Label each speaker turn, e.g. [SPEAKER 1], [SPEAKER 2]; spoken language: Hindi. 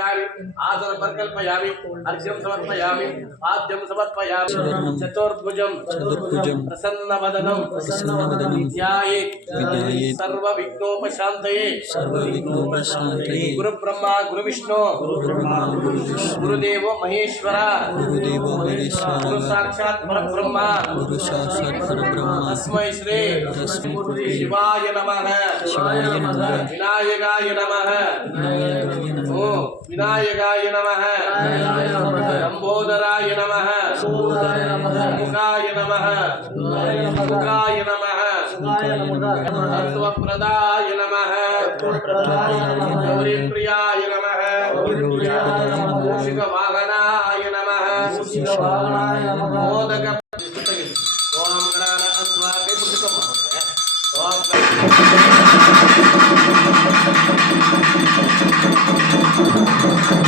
[SPEAKER 1] समर्पयामि आसन परिकल्पयामि अर्घ्यं समर्पयामि पाद्यं समर्पयामि चतुर्भुजं
[SPEAKER 2] चतुर्भुजं
[SPEAKER 1] प्रसन्नवदनं
[SPEAKER 2] प्रसन्नवदनं
[SPEAKER 1] ध्यायेत्
[SPEAKER 2] ध्यायेत्
[SPEAKER 1] सर्वविघ्नोपशान्तये
[SPEAKER 2] सर्वविघ्नोपशान्तये
[SPEAKER 1] गुरुब्रह्मा गुरुविष्णु
[SPEAKER 2] गुरुब्रह्मा गुरुविष्णु
[SPEAKER 1] गुरुदेवो महेश्वर
[SPEAKER 2] गुरुदेवो महेश्वर
[SPEAKER 1] गुरु साक्षात् परब्रह्म
[SPEAKER 2] गुरु साक्षात् परब्रह्म
[SPEAKER 1] तस्मै श्री
[SPEAKER 2] तस्मै
[SPEAKER 1] शिवाय नमः
[SPEAKER 2] शिवाय नमः
[SPEAKER 1] विनायकाय नमः
[SPEAKER 2] विनायकाय नमः
[SPEAKER 1] लम्बोदराय नमः मुखाय नमः मुखाय नमः तत्त्वप्रदाय नमः गौरीप्रियाय नमः मूषिकवाहनाय नमः मोदक Thank you.